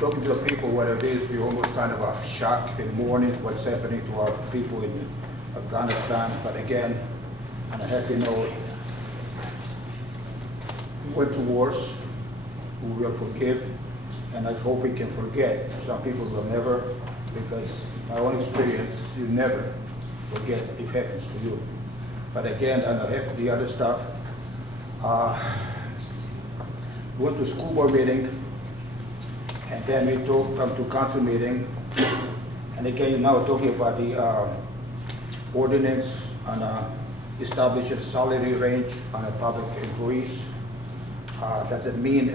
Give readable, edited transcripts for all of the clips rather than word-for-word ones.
talking to the people, what it is, we almost kind of a shock and mourning what's happening to our people in Afghanistan. But again, on a happy note, we went to wars, we will forgive, and I hope we can forget. Some people will never, because my own experience, you never forget if it happens to you. But again, on the other stuff, went to school board meeting, and then we come to council meeting, and again, now we're talking about the ordinance on establishing salary range on the public employees. Does it mean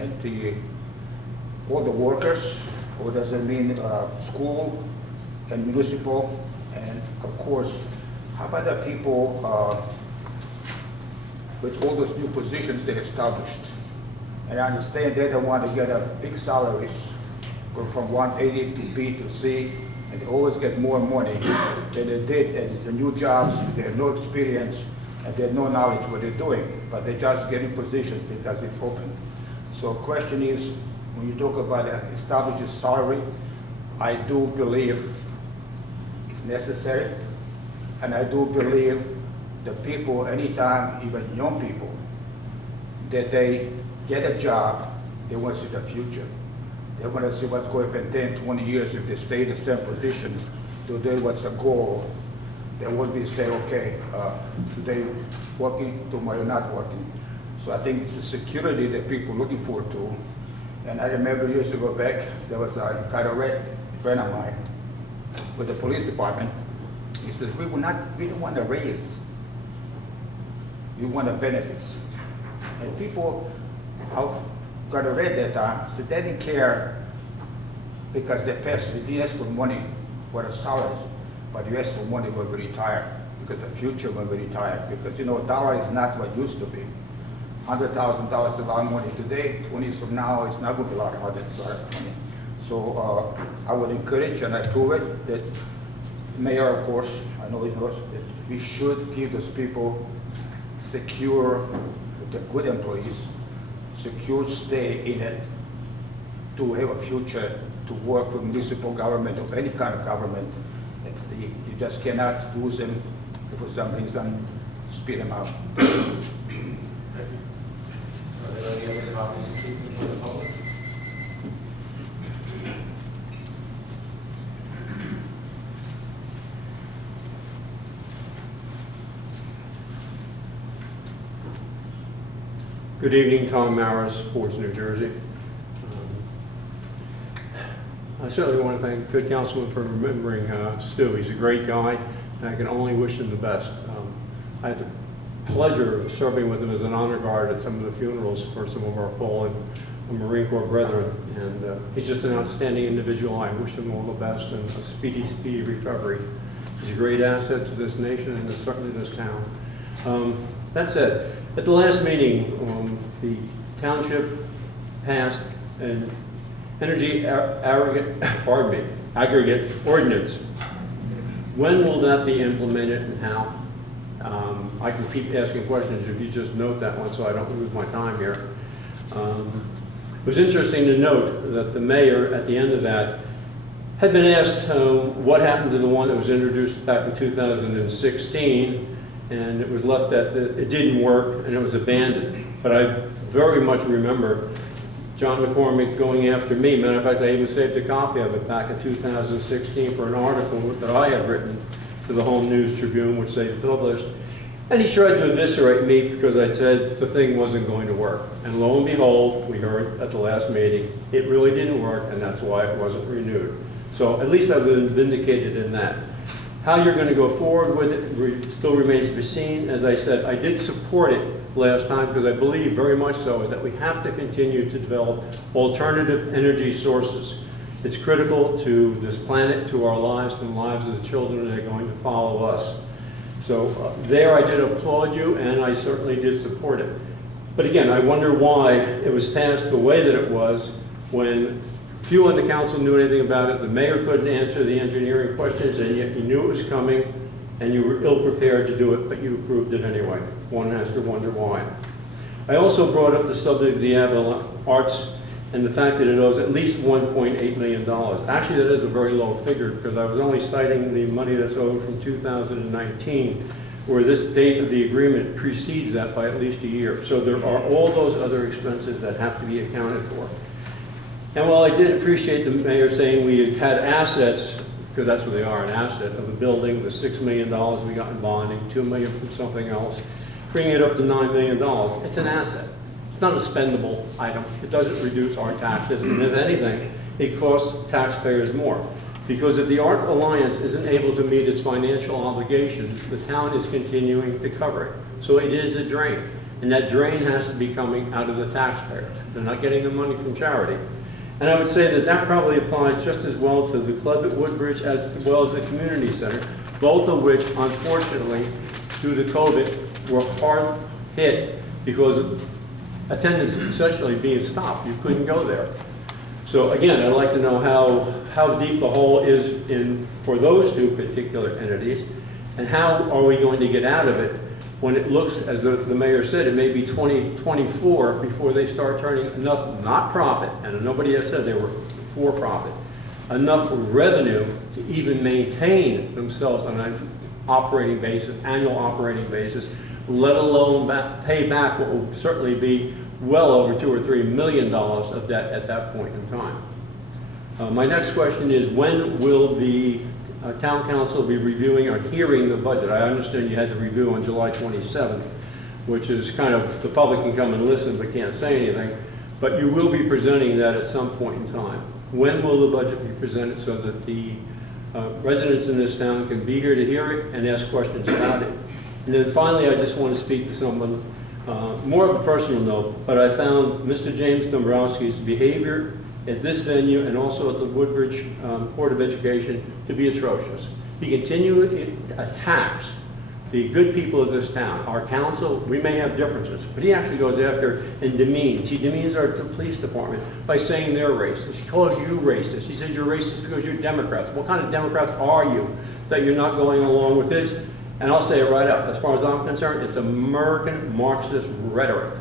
all the workers, or does it mean school and municipal? And of course, how about the people with all those new positions they established? And I understand they don't want to get a big salaries, go from 180 to B to C, and they always get more money than they did, and it's the new jobs, they have no experience, and they have no knowledge what they're doing, but they're just getting positions because it's open. So question is, when you talk about establishing salary, I do believe it's necessary, and I do believe the people, anytime, even young people, that they get a job, they want to see the future. They want to see what's going to happen 10, 20 years if they stay in the same position. Today, what's the goal? They won't be saying, okay, today working, tomorrow not working. So I think it's the security that people are looking forward to. And I remember years ago back, there was a Carteret friend of mine with the police department. He says, we don't want a raise. We want the benefits. And people got a read that time, so they didn't care because they passed, they didn't ask for money for the salaries, but you ask for money when we retire, because the future when we retire, because you know, a dollar is not what it used to be. $100,000 is a lot of money today, 20 years from now, it's not going to be a lot of money. So I would encourage, and I prove it, that the mayor, of course, I know he knows, that we should give those people secure, the good employees, secure stay in it, to have a future, to work for municipal government or any kind of government. You just cannot lose them for some reason, speed them out. Thank you. Are there any other comments to speak before the public? Good evening, Tom Maris, Fords, New Jersey. I certainly want to thank Good Councilman for remembering Stu. He's a great guy, and I can only wish him the best. I had the pleasure of serving with him as an honor guard at some of the funerals for some of our fallen Marine Corps brethren, and he's just an outstanding individual. I wish him all the best and a speedy, speedy recovery. He's a great asset to this nation and certainly this town. That said, at the last meeting, the Township passed an energy aggregate ordinance. When will that be implemented and how? I can keep asking questions if you just note that one so I don't lose my time here. It was interesting to note that the mayor at the end of that had been asked what happened to the one that was introduced back in 2016, and it was left that it didn't work and it was abandoned. But I very much remember John McCormick going after me. Matter of fact, I even saved a copy of it back in 2016 for an article that I had written to the Home News Tribune, which they published. And he tried to eviscerate me because I said the thing wasn't going to work. And lo and behold, we heard at the last meeting, it really didn't work, and that's why it wasn't renewed. So at least I've been vindicated in that. How you're going to go forward with it still remains to be seen. As I said, I did support it last time because I believe very much so that we have to continue to develop alternative energy sources. It's critical to this planet, to our lives, to the lives of the children that are going to follow us. So there I did applaud you, and I certainly did support it. But again, I wonder why it was passed the way that it was when few on the council knew anything about it. The mayor couldn't answer the engineering questions, and yet you knew it was coming, and you were ill-prepared to do it, but you approved it anyway. One has to wonder why. I also brought up the subject of the Avila Arts and the fact that it owes at least $1.8 million. Actually, that is a very low figure, because I was only citing the money that's owed from 2019, where this date of the agreement precedes that by at least a year. So there are all those other expenses that have to be accounted for. And while I did appreciate the mayor saying we had assets, because that's what they are, an asset of the building, the $6 million we got in bonding, $2 million from something else, bringing it up to $9 million, it's an asset. It's not a spendable item. It doesn't reduce our taxes, and if anything, it costs taxpayers more. Because if the Art Alliance isn't able to meet its financial obligations, the town is continuing to cover it. So it is a drain, and that drain has to be coming out of the taxpayers. They're not getting the money from charity. And I would say that that probably applies just as well to the club at Woodbridge as well as the community center, both of which, unfortunately, due to COVID, were hard hit because of attendance essentially being stopped. You couldn't go there. So again, I'd like to know how deep the hole is for those two particular entities, and how are we going to get out of it when it looks, as the mayor said, it may be 2024 before they start turning enough, not profit, and nobody has said they were for profit, enough revenue to even maintain themselves on an operating basis, annual operating basis, let alone pay back what will certainly be well over $2 or $3 million of debt at that point in time. My next question is, when will the town council be reviewing or hearing the budget? I understand you had the review on July 27th, which is kind of, the public can come and listen but can't say anything, but you will be presenting that at some point in time. When will the budget be presented so that the residents in this town can be here to hear it and ask questions about it? And then finally, I just want to speak to someone, more of a personal note, but I found Mr. James Dombrowski's behavior at this venue and also at the Woodbridge Board of Education to be atrocious. He continually attacks the good people of this town. Our council, we may have differences, but he actually goes after and demeans. He demeans our police department by saying they're racist. He calls you racist. He says you're racist because you're Democrats. What kind of Democrats are you that you're not going along with this? And I'll say it right out, as far as I'm concerned, it's American Marxist rhetoric.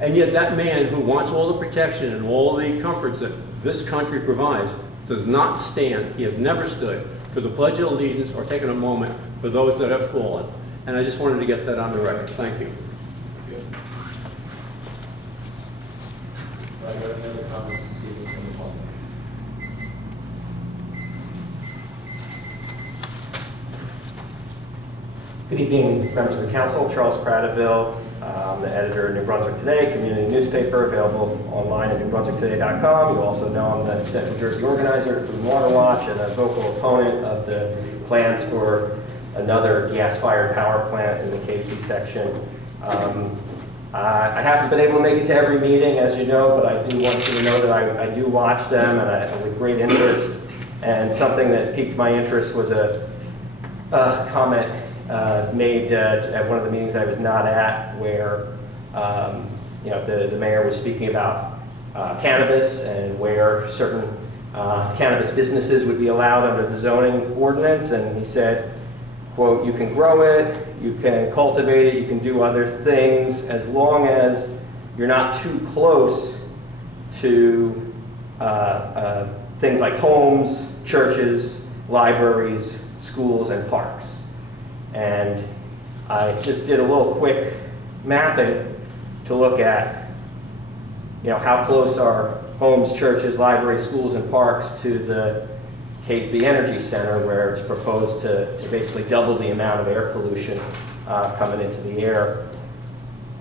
And yet that man who wants all the protection and all the comforts that this country provides does not stand, he has never stood for the Pledge of Allegiance or taken a moment for those that have fallen. And I just wanted to get that on the record. Thank you. Are there any other comments this evening from the public? Good evening, members of the council. Charles Cradaville, the editor of New Brunswick Today, community newspaper, available online at newbrunswicktoday.com. You also know I'm the Central Jersey organizer for Water Watch and a vocal opponent of the plans for another gas-fired power plant in the KP section. I haven't been able to make it to every meeting, as you know, but I do want you to know that I do watch them and with great interest. And something that piqued my interest was a comment made at one of the meetings I was not at, where the mayor was speaking about cannabis and where certain cannabis businesses would be allowed under the zoning ordinance, and he said, quote, "You can grow it, you can cultivate it, you can do other things as long as you're not too close to things like homes, churches, libraries, schools, and parks." And I just did a little quick mapping to look at, how close are homes, churches, libraries, schools, and parks to the Caseby Energy Center, where it's proposed to basically double the amount of air pollution coming into the air.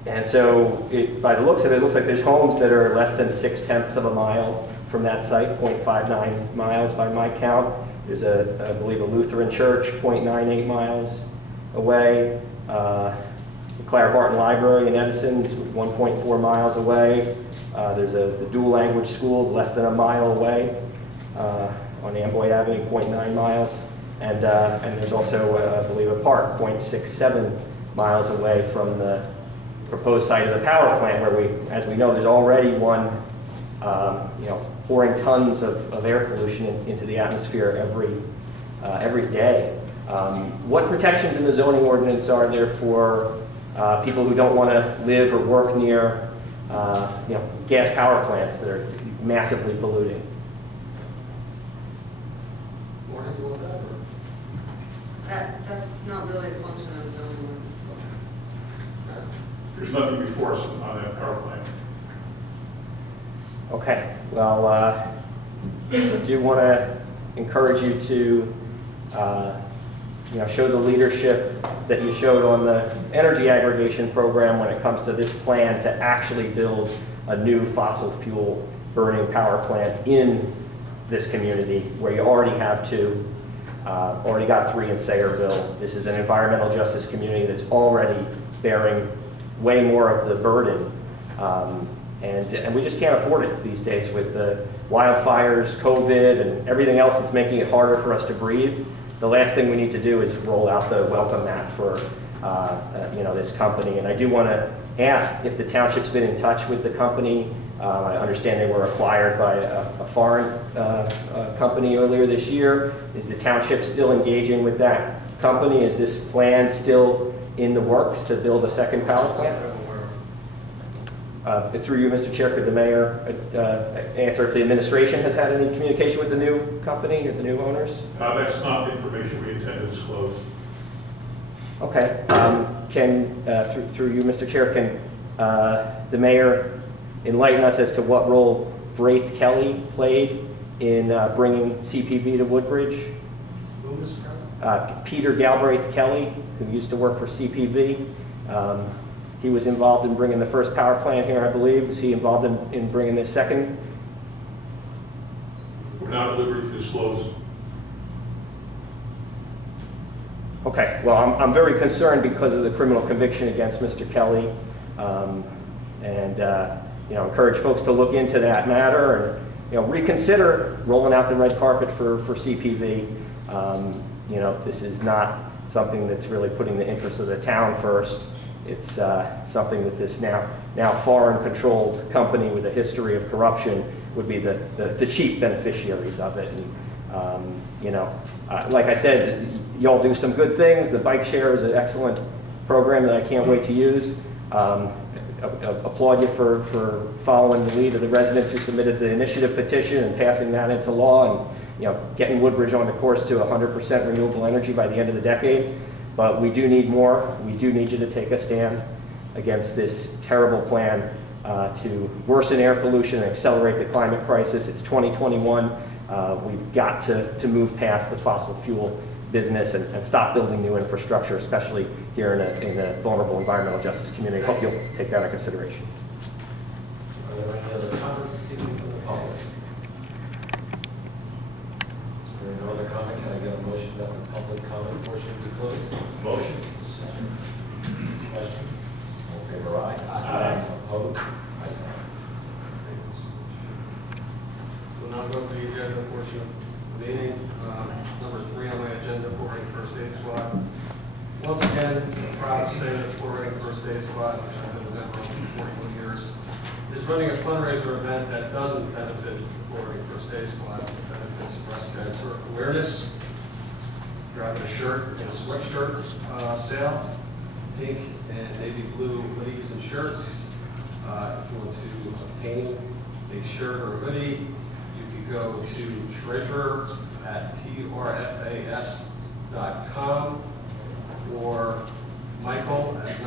And so, by the looks of it, it looks like there's homes that are less than 0.6 of a mile from that site, 0.59 miles by my count. There's I believe, a Lutheran church, 0.98 miles away. The Clara Barton Library in Edison is 1.4 miles away. There's the dual language schools less than a mile away on Amboy Avenue, 0.9 miles. And there's also, I believe, a park, 0.67 miles away from the proposed site of the power plant, where as we know, there's already one, pouring tons of air pollution into the atmosphere every day. What protections in the zoning ordinance are there for people who don't want to live or work near gas power plants that are massively polluting. Morning, you want that, or? That's not really a function of zoning ordinance. There's nothing before us on that power plant. Okay, well, I do want to encourage you to, show the leadership that you showed on the energy aggregation program when it comes to this plan to actually build a new fossil fuel burning power plant in this community where you already have two, already got 3 in Sayreville. This is an environmental justice community that's already bearing way more of the burden. And we just can't afford it these days with the wildfires, COVID, and everything else that's making it harder for us to breathe. The last thing we need to do is roll out the welcome mat for this company. And I do want to ask if the township's been in touch with the company. I understand they were acquired by a foreign company earlier this year. Is the township still engaging with that company? Is this plan still in the works to build a second power plant? Through you, Mr. Chair, could the mayor answer if the administration has had any communication with the new company or the new owners? That's not information we intend to disclose. Okay. Through you, Mr. Chair, can the mayor enlighten us as to what role Braith Kelly played in bringing CPV to Woodbridge? Who, Mr. Chairman? Peter Galbraith Kelly, who used to work for CPV. He was involved in bringing the first power plant here, I believe. Was he involved in bringing this second? We're not at liberty to disclose. Okay, well, I'm very concerned because of the criminal conviction against Mr. Kelly. Encourage folks to look into that matter and, reconsider rolling out the red carpet for CPV. This is not something that's really putting the interests of the town first. It's something that this now foreign-controlled company with a history of corruption would be the chief beneficiaries of it. And, like I said, y'all do some good things. The bike share is an excellent program that I can't wait to use. Applaud you for following the lead of the residents who submitted the initiative petition and passing that into law and getting Woodbridge on the course to 100% renewable energy by the end of the decade. But we do need more. We do need you to take a stand against this terrible plan to worsen air pollution and accelerate the climate crisis. It's 2021. We've got to move past the fossil fuel business and stop building new infrastructure, especially here in a vulnerable environmental justice community. I hope you'll take that into consideration. Are there any other comments this evening from the public? Is there no other comment? Can I get a motion that the public comment portion be closed? Motion. Question? All in favor, aye? Aye. Opposed? Ayes have it. So now go to the agenda portion of the meeting. Number 3 on my agenda, Fort Wayne First Aid Squad. Once again, I'm proud to say that Fort Wayne First Aid Squad, which I've been a member of for 41 years, is running a fundraiser event that doesn't benefit the Fort Wayne First Aid Squad. It benefits breast cancer awareness. Driving a shirt and a sweatshirt sale, pink and navy blue hoodies and shirts. If you want to obtain a shirt or a hoodie, you can go to treasurer at prfas.com or Michael at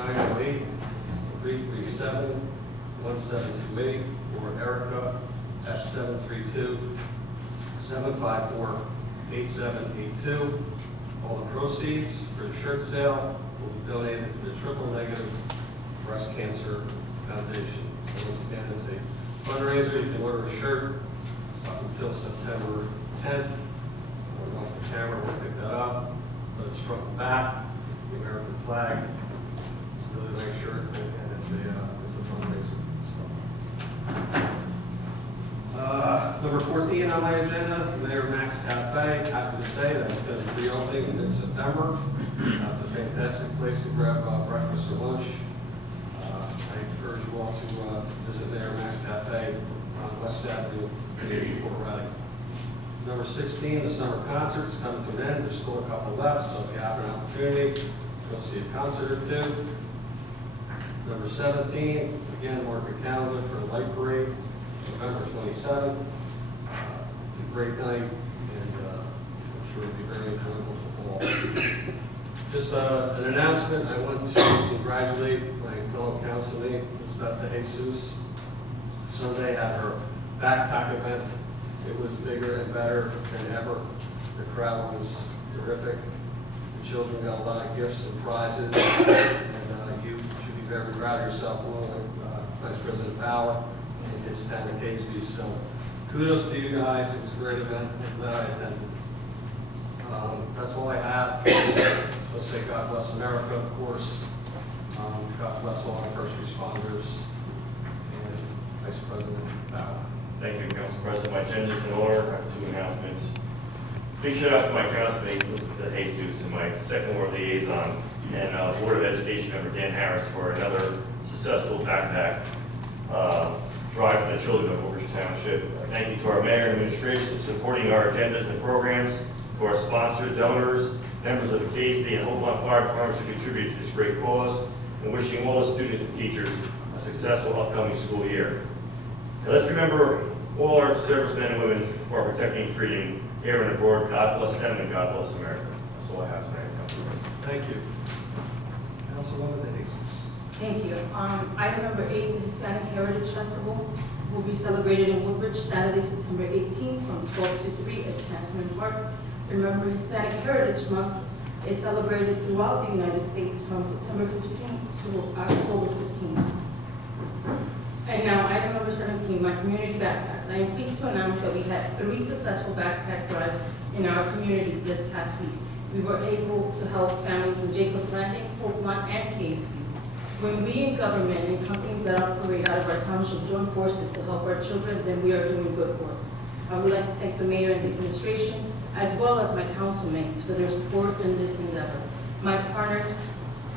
908-337-1728 or Erica at 732-754-8782. All the proceeds for the shirt sale will be donated to the Triple Negative Breast Cancer Foundation. So once again, it's a fundraiser. You can order a shirt up until September 10th. I don't know if the camera will pick that up, but it's front and back, the American flag. It's a really nice shirt, and it's a fundraiser. So. Number 14 on my agenda, Mayor Max Cafe. Happy to say that it's going to be reopening in mid-September. It's a fantastic place to grab breakfast or lunch. I encourage you all to visit Mayor Max Cafe on West Avenue in Port Reading. Number 16, the summer concerts coming to an end. There's still a couple left, so if you have an opportunity, go see a concert or two. Number 17, Again, mark your calendar for the light parade, November 27th. It's a great night, and I'm sure it'll be very enjoyable for all. Just an announcement, I want to congratulate my fellow councilmate, Elizabeth Jesus. Sunday had her backpack event. It was bigger and better than ever. The crowd was terrific. The children got a lot of gifts and prizes, and you should be very proud of yourself, along with Vice President Bauer and his town of Casey. So kudos to you guys. It was a great event. I'm glad I attended. That's all I have. Let's say God bless America, of course. God bless all our first responders. And Vice President Bauer. Thank you, Council President. My agenda is in order. I have 2 announcements. Big shout out to my councilmate, Elizabeth Jesus, and my second ward liaison, and Board of Education member Dan Harris for another successful backpack drive for the children of Woodbridge Township. Thank you to our mayor and administration for supporting our agendas and programs, to our sponsors, donors, members of the KSB and Hopeland Fire Departments who contribute to this great cause, and wishing all the students and teachers a successful upcoming school year. Now, let's remember all our servicemen and women who are protecting freedom here and abroad. God bless them and God bless America. That's all I have tonight, Council President. Thank you. Councilwoman Jesus. Thank you. Item number 8, the Hispanic Heritage Festival will be celebrated in Woodbridge Saturday, September 18th from 12 to 3 at Tasman Park. Remember, Hispanic Heritage Month is celebrated throughout the United States from September 15th to October 15th. And now, item number 17, my community backpacks. I am pleased to announce that we had 3 successful backpack drives in our community this past week. We were able to help families in Jacobs Landing, Oakmont, and KSB. When we in government and companies that operate out of our township join forces to help our children, then we are doing good work. I would like to thank the mayor and the administration, as well as my councilmates for their support in this endeavor. My partners,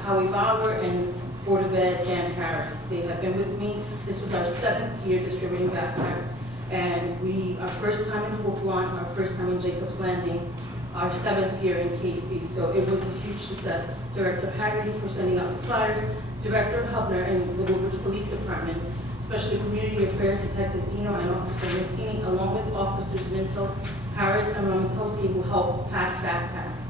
Howie Bauer and Board of Ed Dan Harris, they have been with me. This was our 7th year distributing backpacks, and our first time in Hopeland, our first time in Jacobs Landing, our 7th year in KSB, so it was a huge success. Director Haggerty for sending out the flyers, Director Hubner and the Woodbridge Police Department, especially Community Affairs Detective Zeno and Officer Mancini, along with Officers Vincel, Harris, and Ramatosi, who helped pack backpacks.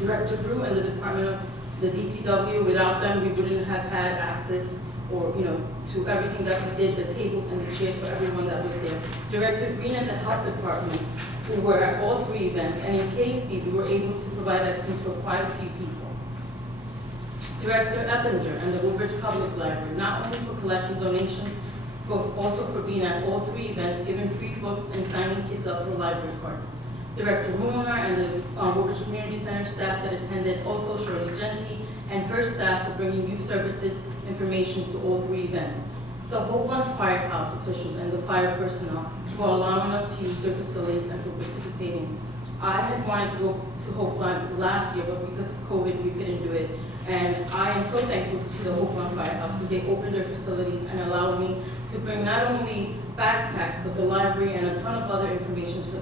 Director Brew and the Department of the DPW, without them, we wouldn't have had access or, to everything that we did, the tables and the chairs for everyone that was there. Director Green and the Health Department, who were at all 3 events, and in KSB, we were able to provide vaccines for quite a few people. Director Eppinger and the Woodbridge Public Library, not only for collecting donations, but also for being at all 3 events, giving free books and signing kids up for library cards. Director Moonar and the Woodbridge Community Center staff that attended, also Shirley Genti and her staff for bringing youth services information to all 3 events. The Hopeland Firehouse officials and the fire personnel for allowing us to use their facilities and for participating. I had wanted to go to Hopeland last year, but because of COVID, we couldn't do it. And I am so thankful to the Hopeland Firehouse because they opened their facilities and allowed me to bring not only backpacks, but the library and a ton of other information for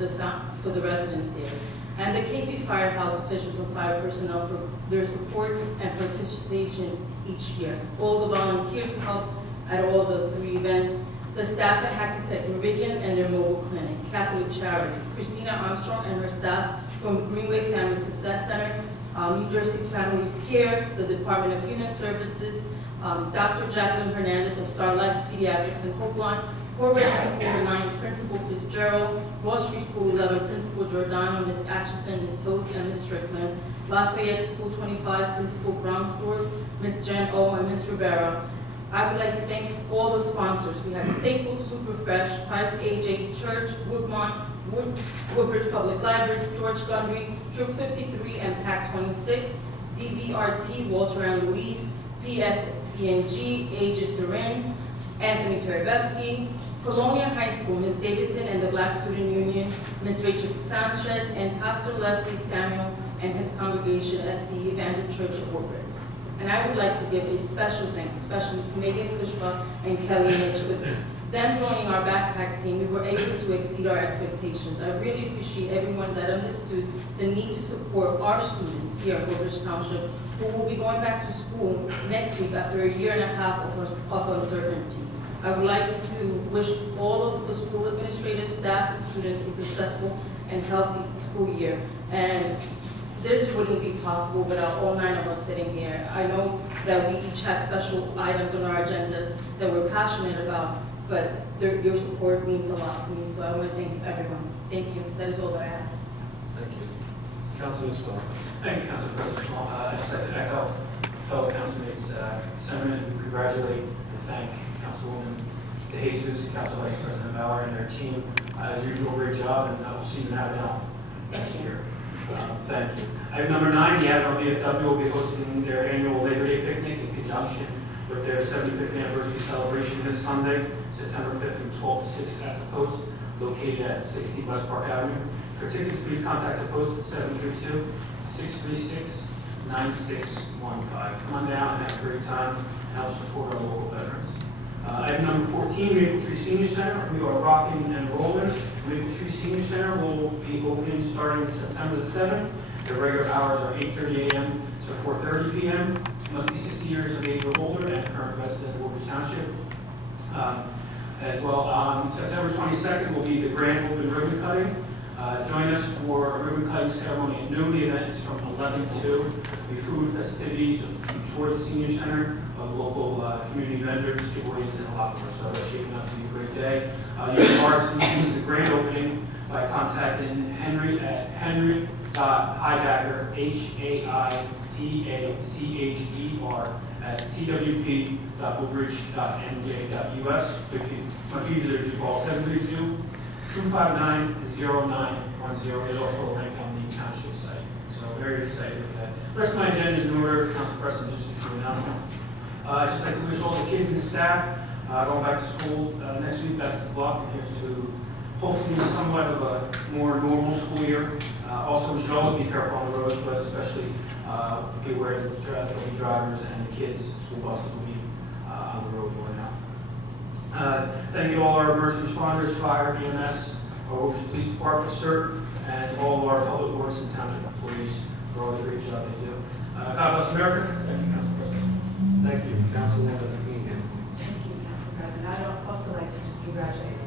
the residents there. And the KSB Firehouse officials and fire personnel for their support and participation each year. All the volunteers who helped at all the 3 events, the staff at Hackensack Meridian and their mobile clinic, Catholic Charities, Christina Armstrong and her staff from Greenway Family Success Center, New Jersey Family Care, the Department of Human Services, Dr. Jacqueline Hernandez of Starlight Pediatrics in Hopeland, Corbett School 9 Principal Fitzgerald, Wall Street School 11 Principal Giordano, Ms. Atchison, Ms. Toth, and Ms. Strickland, Lafayette School 25 Principal Brownsdorf, Ms. Jen O, and Ms. Rivera. I would like to thank all the sponsors. We had Staples, Superfresh, Christ AJ Church, Woodmont, Woodbridge Public Libraries, George Gundry, Troop 53 and PAC 26, DBRT, Walter and Louise, PSPNG, Aegis Serin, Anthony Karaveski, Colonia High School, Ms. Davidson and the Black Student Union, Ms. Rachel Sanchez, and Pastor Leslie Samuel and his congregation at the Evangel Church of Woodbridge. And I would like to give a special thanks, especially to Megan Fishbach and Kelly Mitch with them joining our backpack team, we were able to exceed our expectations. I really appreciate everyone that understood the need to support our students here at Woodbridge Township, who will be going back to school next week after a year and a half of uncertainty. I would like to wish all of the school administrators, staff, and students a successful and healthy school year. And this wouldn't be possible without all 9 of us sitting here. I know that we each have special items on our agendas that we're passionate about, but your support means a lot to me, so I want to thank everyone. Thank you. That is all that I have. Thank you. Councilman Small. Thank you, Council President Small. I'd just like to echo fellow councilmates' sentiment and congratulate and thank Councilwoman DeJesus, Council Vice President Bauer, and their team. As usual, great job, and we'll see you now next year. Thank you. Item number 9, the Avalon VFW will be hosting their annual Labor Day picnic in conjunction with their 75th anniversary celebration this Sunday, September 5th from 12 to 6 at the Post, located at 60 West Park Avenue. For tickets, please contact the Post at 732-636-9615. Come on down and have a great time and help support our local veterans. Item number 14, Maple Tree Senior Center. We are rocking and rolling. Maple Tree Senior Center will be opening starting September the 7th. The regular hours are 8:30 a.m. to 4:30 p.m. Must be 60 years of age or older and current resident of Woodbridge Township. As well, on September 22nd will be the grand open ribbon cutting. Join us for a ribbon cutting ceremony at noon. The event is from 11 to 2. There'll be food, festivities, tour the senior center of local community vendors, giveaways, and a lot more. So it's shaping up to be a great day. You can RSVP to the grand opening by contacting Henry at henry.heidacher, HAIDACHER, at twp.woodbridge.nj.us. Much easier to just call 732-259-0910. There's also a link on the township site. So very excited for that. The rest of my agenda is in order. Council President, just a few announcements. I'd just like to wish all the kids and staff going back to school next week best of luck. Here's to hopefully somewhat of a more normal school year. Also, we should always be careful on the road, but especially be aware that the drivers and the kids, school buses will be on the road more now. Thank you to all our emergency responders, fire, EMS, our Woodbridge Police Department, CERT, and all of our public works and township employees for all the great job they do. God bless America. Thank you, Council President. Thank you. Councilwoman Meehan. Thank you, Council President. I'd also like to just congratulate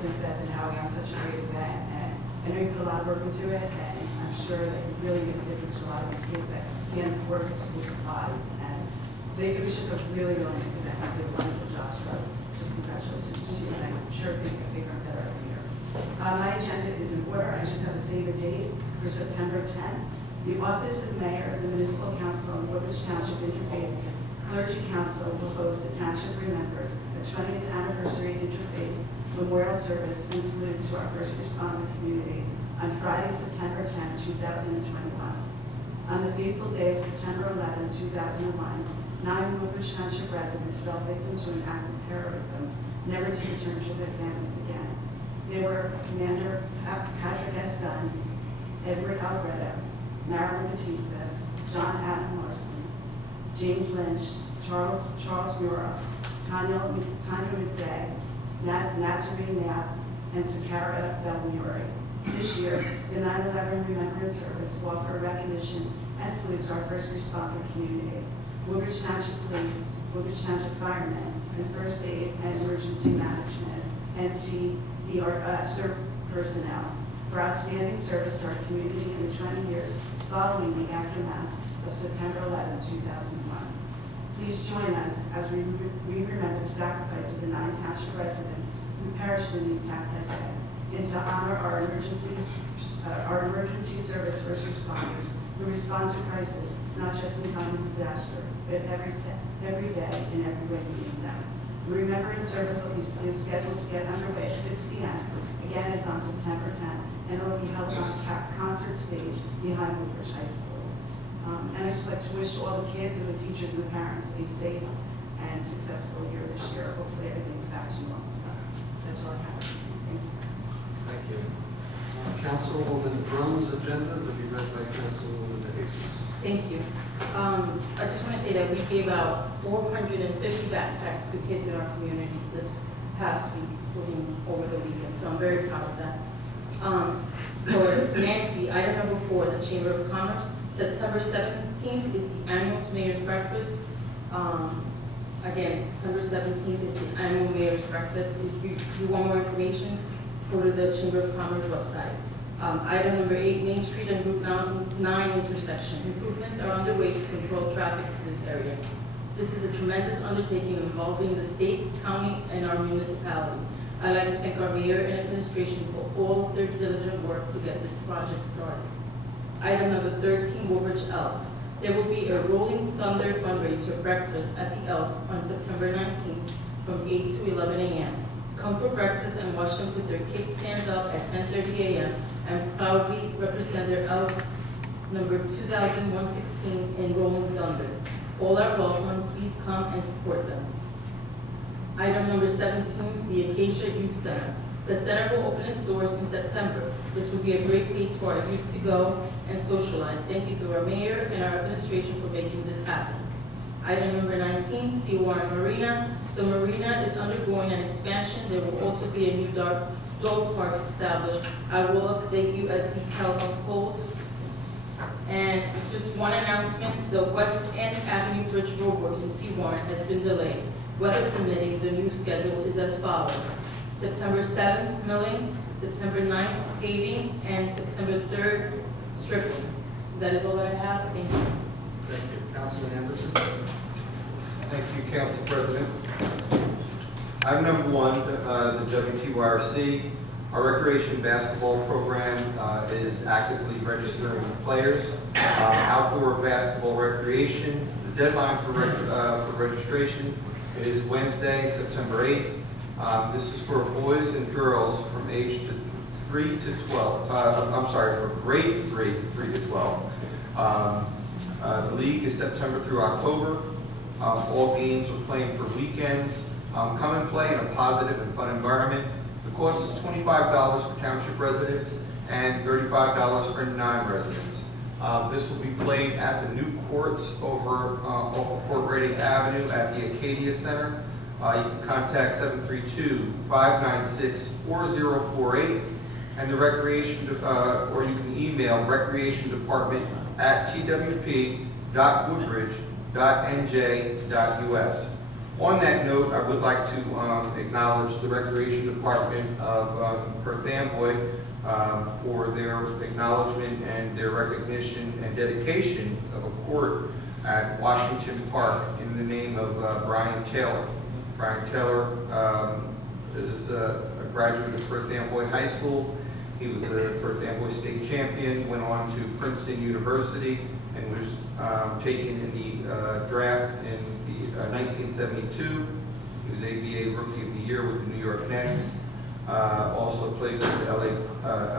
Elizabeth and Howie on such a great event. And I know you put a lot of work into it, and I'm sure that you really make a difference to a lot of these kids that can't afford the school supplies. And it was just a really, really nice event. You did a wonderful job. So just congratulations to you. And I'm sure things are bigger and better every year. My agenda is in order. I just have to save a date for September 10th. The Office of Mayor of the Municipal Council in Woodbridge Township Interfaith Clergy Council will host a Township Remembers the 20th Anniversary Interfaith Memorial Service and salute to our first responder community on Friday, September 10, 2021. On the fateful day of September 11, 2001, 9 Woodbridge Township residents fell victim to an act of terrorism, never to return to their families again. They were Commander Patrick S. Dunn, Edward Albretta, Marilyn Batista, John Adam Larson, James Lynch, Charles Mura, Tanya McDay, Nasserine Knapp, and Sakara Belmuri. This year, the 9/11 Remembrance Service will offer recognition and salute to our first responder community, Woodbridge Township Police, Woodbridge Township Firemen, and First Aid and Emergency Management, and CER personnel, for outstanding service to our community in the 20 years following the aftermath of September 11, 2001. Please join us as we remember the sacrifice of the 9 township residents who perished in the attack that day, and to honor our emergency service first responders who respond to crisis, not just in time of disaster, but every day in every way we need them. The Remembrance Service is scheduled to get underway at 6 p.m. Again, it's on September 10th, and it will be held on a concert stage behind Woodbridge High School. And I'd just like to wish all the kids and the teachers and the parents a safe and successful year this year. Hopefully everything's back to normal. So that's all I have. Thank you. Thank you. Councilwoman Drum's agenda will be read by Councilwoman DeJesus. Thank you. I just want to say that we gave out 450 backpacks to kids in our community this past week, looking over the weekend, so I'm very proud of that. For Nancy, item number 4, the Chamber of Commerce, September 17th is the annual Mayor's Breakfast. Again, September 17th is the annual Mayor's Breakfast. If you want more information, go to the Chamber of Commerce website. Item number 8, Main Street and Route 9 intersection. Improvements are underway to control traffic to this area. This is a tremendous undertaking involving the state, county, and our municipality. I'd like to thank our mayor and administration for all of their diligent work to get this project started. Item number 13, Woodbridge Elks. There will be a Rolling Thunder fundraiser breakfast at the Elks on September 19th from 8 to 11 a.m. Come for breakfast and watch them put their kick stands up at 10:30 a.m. and proudly represent their Elks number 2116 in Rolling Thunder. All are welcome. Please come and support them. Item number 17, the Acacia Youth Center. The center will open its doors in September. This will be a great place for our youth to go and socialize. Thank you to our mayor and our administration for making this happen. Item number 19, Seawarren Marina. The marina is undergoing an expansion. There will also be a new dog park established. I will update you as details unfold. And just one announcement, the West End Avenue Bridge roadwork in Seawarren has been delayed. Weather permitting, the new schedule is as follows. September 7th, milling, September 9th, paving, and September 3rd, stripping. That is all that I have. Thank you. Thank you. Councilman Anderson? Thank you, Council President. Item number 1, the WTYRC. Our recreation basketball program is actively registering players. Outdoor basketball recreation, the deadline for registration is Wednesday, September 8th. This is for boys and girls from age 3 to 12. For grades 3 to 12. The league is September through October. All games are playing for weekends. Come and play in a positive and fun environment. The cost is $25 for Township residents and $35 for non-residents. This will be played at the new courts over off of Port Reading Avenue at the Acadia Center. You can contact 732-596-4048 and the recreation, or you can email recreationdepartment@twp.woodbridge.nj.us. On that note, I would like to acknowledge the Recreation Department of Perth Amboy for their acknowledgement and their recognition and dedication of a court at Washington Park in the name of Brian Taylor. Brian Taylor is a graduate of Perth Amboy High School. He was a Perth Amboy state champion, went on to Princeton University, and was taken in the draft in 1972. He was ABA Rookie of the Year with the New York Nets. Also played with the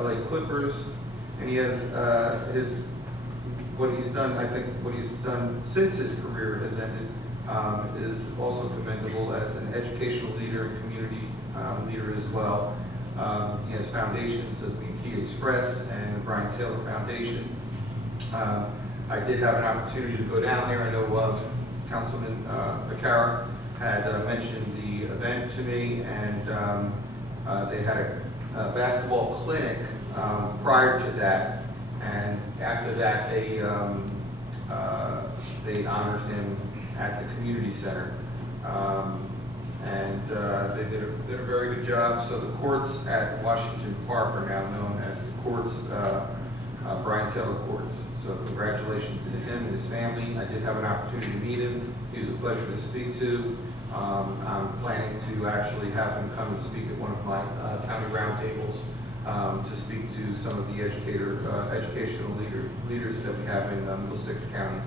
LA Clippers, and he has what he's done since his career has ended is also commendable as an educational leader and community leader as well. He has foundations of BT Express and the Brian Taylor Foundation. I did have an opportunity to go down there. I know Councilman Vacara had mentioned the event to me, and they had a basketball clinic prior to that, and after that they honored him at the community center, and they did a very good job. So the courts at Washington Park are now known as the courts, Brian Taylor Courts. So congratulations to him and his family. I did have an opportunity to meet him. He was a pleasure to speak to. I'm planning to actually have him come and speak at one of my county roundtables to speak to some of the educational leaders that we have in Middlesex County.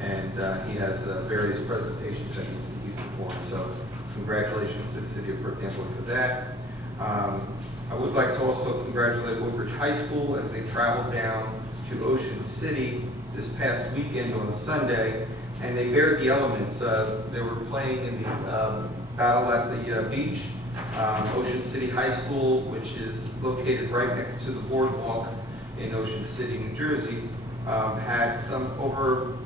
And he has various presentations that he's performed. So congratulations to the city of Perth Amboy for that. I would like to also congratulate Woodbridge High School as they traveled down to Ocean City this past weekend on Sunday, and they bared the elements. They were playing in the battle at the beach. Ocean City High School, which is located right next to the boardwalk in Ocean City, New Jersey, had some over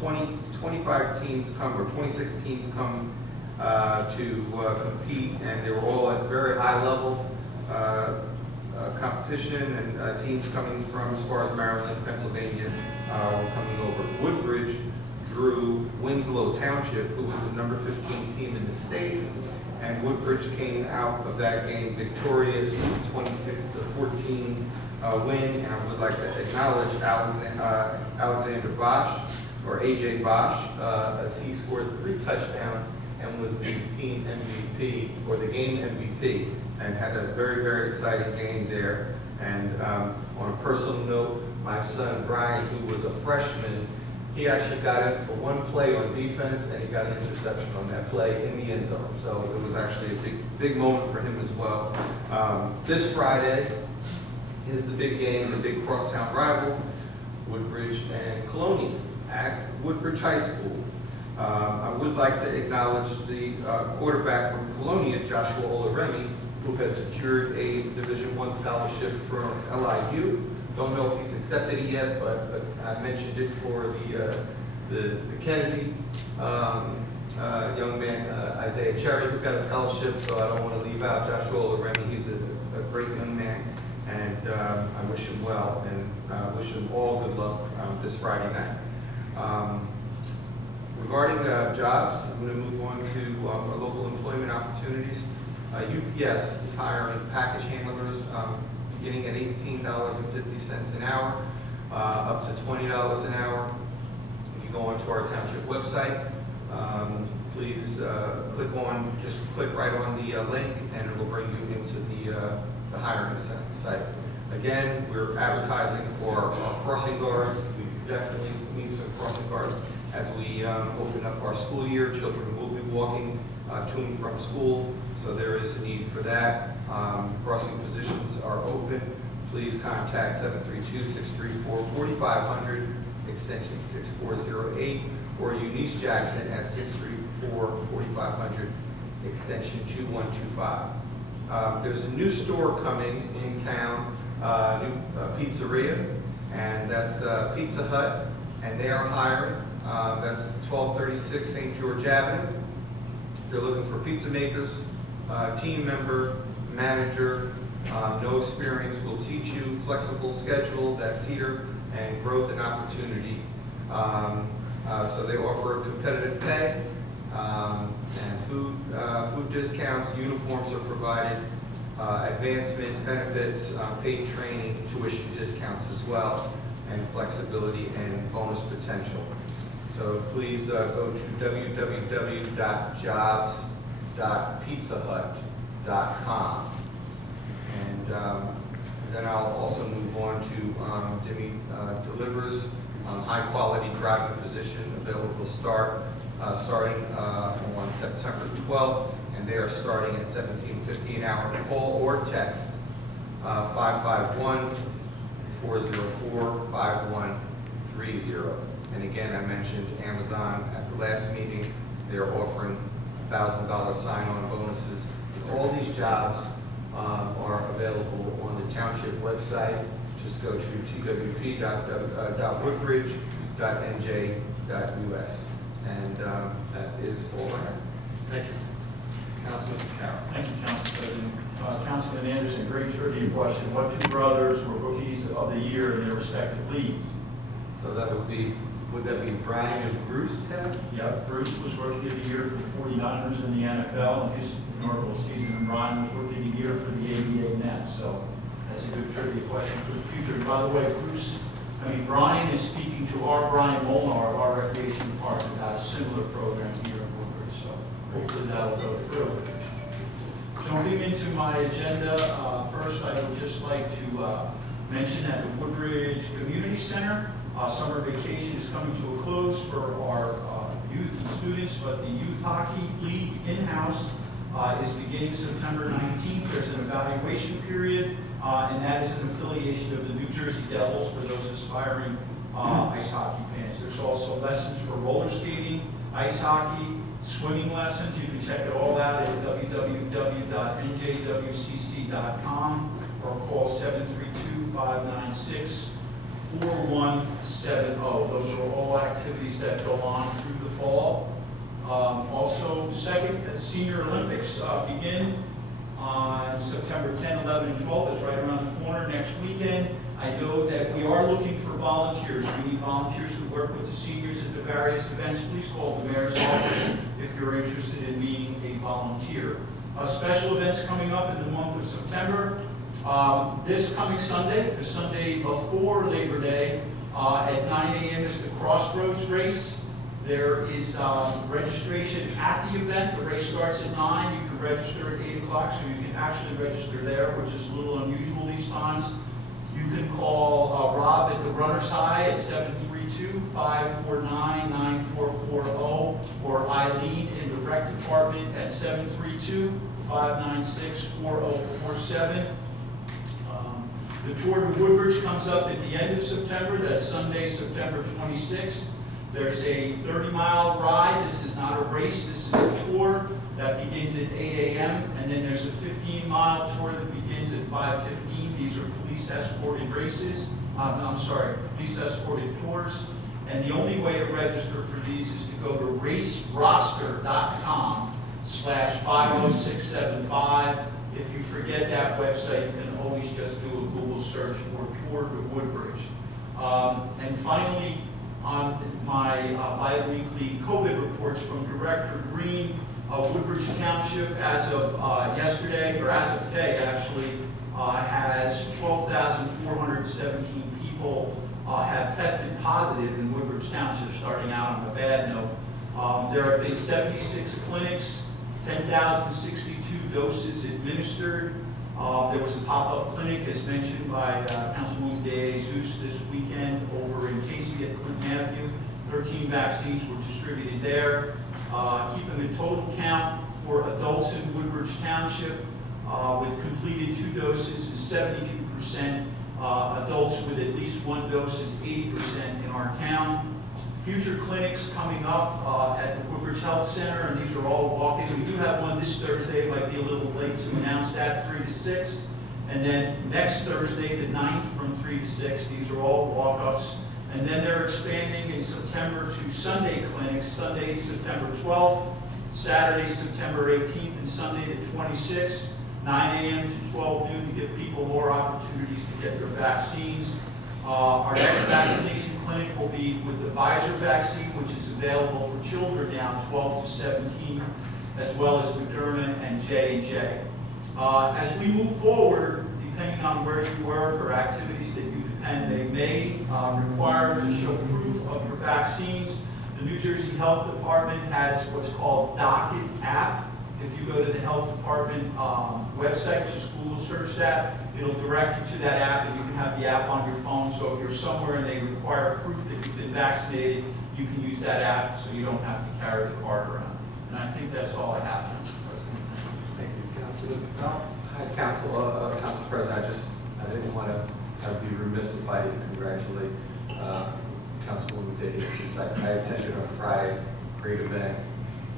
25 teams come, or 26 teams come to compete, and they were all at very high level competition, and teams coming from as far as Maryland, Pennsylvania were coming over. Woodbridge drew Winslow Township, who was the number 15 team in the state, and Woodbridge came out of that game victorious with a 26-14 win. And I would like to acknowledge Alexander Bosch, or AJ Bosch, as he scored 3 touchdowns and was the team MVP, or the game MVP, and had a very, very exciting game there. And on a personal note, my son Brian, who was a freshman, he actually got in for one play on defense, and he got an interception on that play in the end zone. So it was actually a big moment for him as well. This Friday is the big game, the big crosstown rival, Woodbridge and Colonia at Woodbridge High School. I would like to acknowledge the quarterback from Colonia, Joshua Olaremi, who has secured a Division I scholarship for LIU. Don't know if he's accepted it yet, but I mentioned it for the Kennedy young man, Isaiah Cherry, who got a scholarship, so I don't want to leave out Joshua Olaremi. He's a great young man, and I wish him well, and wish him all good luck this Friday night. Regarding jobs, I'm going to move on to our local employment opportunities. UPS is hiring package handlers beginning at $18.50 an hour, up to $20 an hour. If you go onto our township website, please click right on the link, and it will bring you into the hiring site. Again, we're advertising for our crossing guards. We definitely need some crossing guards as we open up our school year. Children will be walking to and from school, so there is a need for that. Crossing positions are open. Please contact 732-634-4500, extension 6408, or Eunice Jackson at 634-4500, extension 2125. There's a new store coming in town, new pizzeria, and that's Pizza Hut, and they are hiring. That's 1236 St. George Avenue. They're looking for pizza makers, team member, manager, no experience will teach you, flexible schedule, that's here, and growth and opportunity. So they offer competitive pay and food discounts, uniforms are provided, advancement benefits, paid training, tuition discounts as well, and flexibility and bonus potential. So please go to www.jobs.pizzahut.com. And then I'll also move on to Demi Delivers, high-quality driving position available starting on September 12th, and they are starting at $17.50 an hour. Call or text 551-404-5130. And again, I mentioned Amazon at the last meeting. They're offering $1,000 sign-on bonuses. All these jobs are available on the township website. Just go to twp.woodbridge.nj.us. And that is all I have. Thank you. Councilman Carroll. Thank you, Council President. Councilman Anderson, great trivia question. What two brothers were rookies of the year in their respective leagues? So that would that be Brian and Bruce, Ted? Yep, Bruce was Rookie of the Year for the 49ers in the NFL in his inaugural season, and Brian was Rookie of the Year for the ABA Nets. So that's a good trivia question for the future. And by the way, Brian is speaking to our Brian Molnar of our recreation department about a similar program here in Woodbridge. So hopefully that'll go through. Jumping into my agenda, first I would just like to mention that the Woodbridge Community Center, summer vacation is coming to a close for our youth and students, but the Youth Hockey League in-house is beginning September 19th. There's an evaluation period, and that is an affiliation of the New Jersey Devils for those aspiring ice hockey fans. There's also lessons for roller skating, ice hockey, swimming lessons. You can check it all out at www.njwcc.com or call 732-596-4170. Those are all activities that go on through the fall. Also, second, Senior Olympics begin on September 10, 11, and 12. It's right around the corner next weekend. I know that we are looking for volunteers. We need volunteers to work with the seniors at the various events. Please call the mayor's office if you're interested in being a volunteer. Special events coming up in the month of September. This coming Sunday, the Sunday before Labor Day, at 9 a.m. is the Crossroads Race. There is registration at the event. The race starts at 9. You can register at 8 o'clock, so you can actually register there, which is a little unusual these times. You can call Rob at the Runner's High at 732-549-9440, or Eileen in the rec department at 732-596-4047. The Tour to Woodbridge comes up at the end of September. That's Sunday, September 26th. There's a 30-mile ride. This is not a race. This is a tour that begins at 8 a.m. And then there's a 15-mile tour that begins at 5:15. These are police escorted races. Police escorted tours. And the only way to register for these is to go to raceroster.com/50675. If you forget that website, you can always just do a Google search for Tour to Woodbridge. And finally, on my bi-weekly COVID reports from Director Green, Woodbridge Township, as of yesterday, or as of today actually, has 12,417 people have tested positive in Woodbridge Township, starting out on a bad note. There have been 76 clinics, 10,062 doses administered. There was a pop-up clinic, as mentioned by Councilwoman De Jesus this weekend over in Casey at Clinton Avenue. 13 vaccines were distributed there. Keeping the total count for adults in Woodbridge Township with completed 2 doses is 72%. Adults with at least 1 dose is 80% in our count. Future clinics coming up at the Woodbridge Health Center, and these are all walk-in. We do have one this Thursday. It might be a little late to announce that, 3 to 6. And then next Thursday, the 9th, from 3 to 6. These are all walk-ups. And then they're expanding in September to Sunday clinics, Sunday, September 12th, Saturday, September 18th, and Sunday the 26th, 9 a.m. to 12 noon, to give people more opportunities to get their vaccines. Our next vaccination clinic will be with the Pfizer vaccine, which is available for children now 12 to 17, as well as Moderna and J&J. As we move forward, depending on where you work or activities that you depend, they may require to show proof of your vaccines. The New Jersey Health Department has what's called Docket app. If you go to the Health Department website, just Google search that, it'll direct you to that app, and you can have the app on your phone. So if you're somewhere and they require proof that you've been vaccinated, you can use that app so you don't have to carry the card around. And I think that's all I have, Mr. President. Thank you, Councilman Patel. Hi, Council President. I didn't want to be remiss if I didn't congratulate Councilwoman De Jesus. I attended on Friday, great event,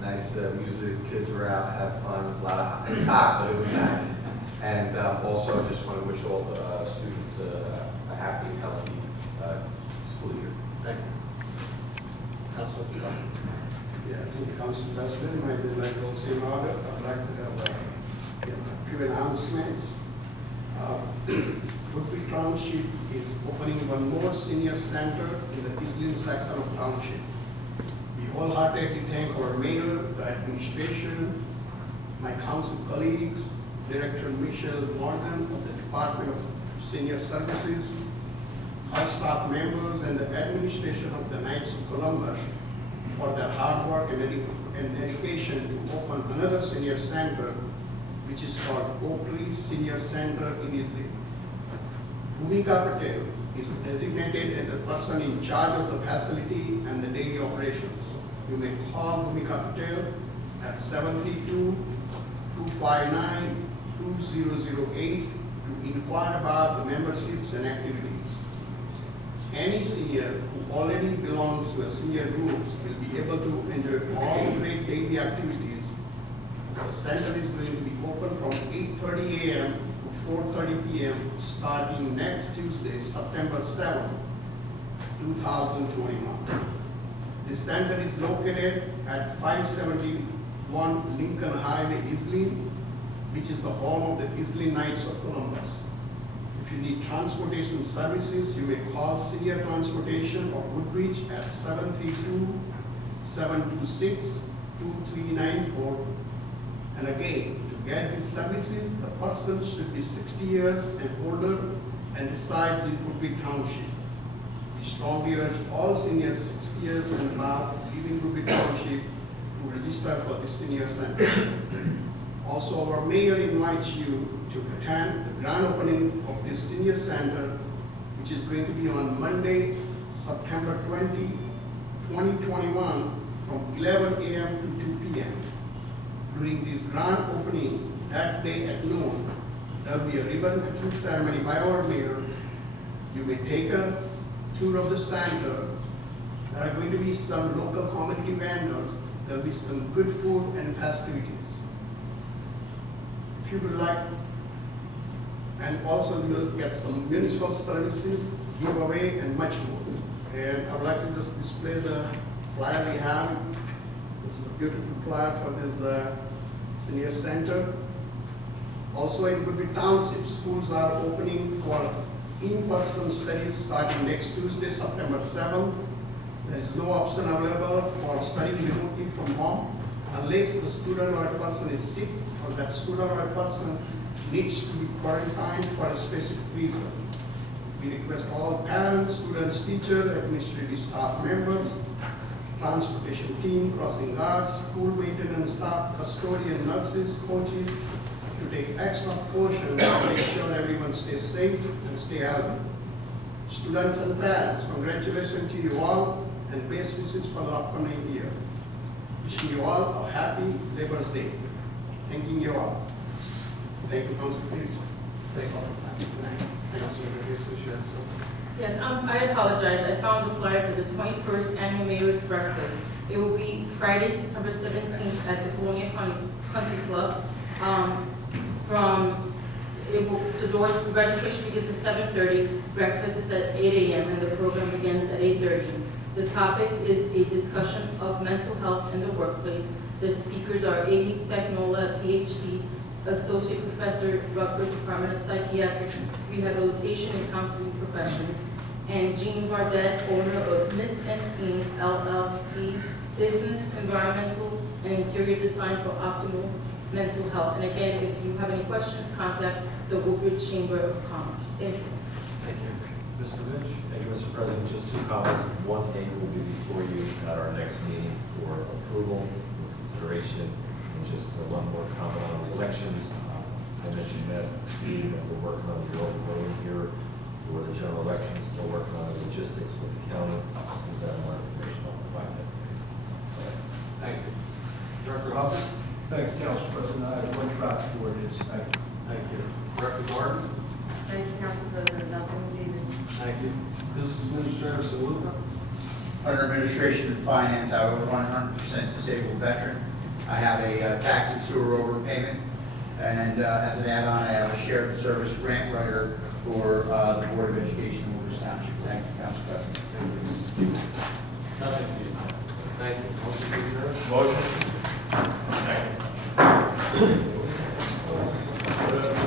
nice music, kids were out, had fun, it's hot, but it was nice. And also, I just want to wish all the students a happy and healthy school year. Thank you. Councilman Patel. Yeah, thank you, Council President. My name is Michael Seymour. I'd like to have a few announcements. Woodbridge Township is opening one more senior center in the Islin section of Township. We wholeheartedly thank our mayor, the administration, my council colleagues, Director Michelle Morgan of the Department of Senior Services, our staff members, and the administration of the Knights of Columbus for their hard work and dedication to open another senior center, which is called Oakley Senior Center in Islin. Bhumika Patel is designated as a person in charge of the facility and the daily operations. You may call Bhumika Patel at 732-259-2008 to inquire about the memberships and activities. Any senior who already belongs to a senior group will be able to enjoy all great daily activities. The center is going to be open from 8:30 a.m. to 4:30 p.m. starting next Tuesday, September 7, 2021. The center is located at 571 Lincoln Highway, Islin, which is the home of the Islin Knights of Columbus. If you need transportation services, you may call Senior Transportation of Woodbridge at 732-726-2394. And again, to get these services, the person should be 60 years and older and resides in Woodbridge Township. We strongly urge all seniors 60 years and above living in Woodbridge Township to register for the senior center. Also, our mayor invites you to attend the grand opening of this senior center, which is going to be on Monday, September 20, 2021, from 11 a.m. to 2 p.m. During this grand opening, that day at noon, there will be a ribbon cutting ceremony by our mayor. You may take a tour of the center. There are going to be some local community vendors. There will be some good food and festivities. If you would like, and also you will get some municipal services, giveaway, and much more. And I would like to just display the flyer we have. This is a beautiful flyer for this senior center. Also in Woodbridge Township, schools are opening for in-person studies starting next Tuesday, September 7th. There is no option available for studying remotely from home unless the student or a person is sick or that student or a person needs to be quarantined for a specific reason. We request all parents, students, teachers, administrative staff members, transportation team, crossing guards, school maintenance staff, custodian, nurses, coaches, to take extra precautions to make sure everyone stays safe and stay healthy. Students and parents, congratulations to you all and best wishes for the upcoming year. Wishing you all a happy Labor's Day. Thanking you all. Thank you, Council. Thank you. Yes, I apologize. I found the flyer for the 21st Annual Mayor's Breakfast. It will be Friday, September 17th at the Colonial Country Club. The doors, the registration begins at 7:30, breakfast is at 8 a.m., and the program begins at 8:30. The topic is a discussion of mental health in the workplace. The speakers are Amy Spagnola, PhD, Associate Professor, Rutgers Department of Psychiatric Rehabilitation and Counseling Professions, and Jean Bardet, owner of Miss and Scene LLC, Business, Environmental, and Interior Design for Optimal Mental Health. And again, if you have any questions, contact the Woodbridge Chamber of Commerce. Thank you. Thank you. Mr. Lynch? Thank you, Mr. President. Just two comments. 1A will be before you at our next meeting for approval, for consideration. And just one more comment on the elections. I mentioned last meeting that we're working on the open voting here for the general election, still working on the logistics with the county. So we've got more information, I'll provide that. So, Thank you. Director Hudson? Thank you, Council President. I have one draft ordinance. Thank you. Thank you. Director Martin? Thank you, Council President. Nothing this evening. Thank you. Business Administrator Saluka? Under Administration and Finance, I owe 100% disabled veteran. I have a tax and sewer overpayment, and as an add-on, I have a shared service grant writer for the Board of Education in Woodbridge Township. Thank you, Council President. Nothing this evening. Thank you. Motion to adjourn? Motion. Second.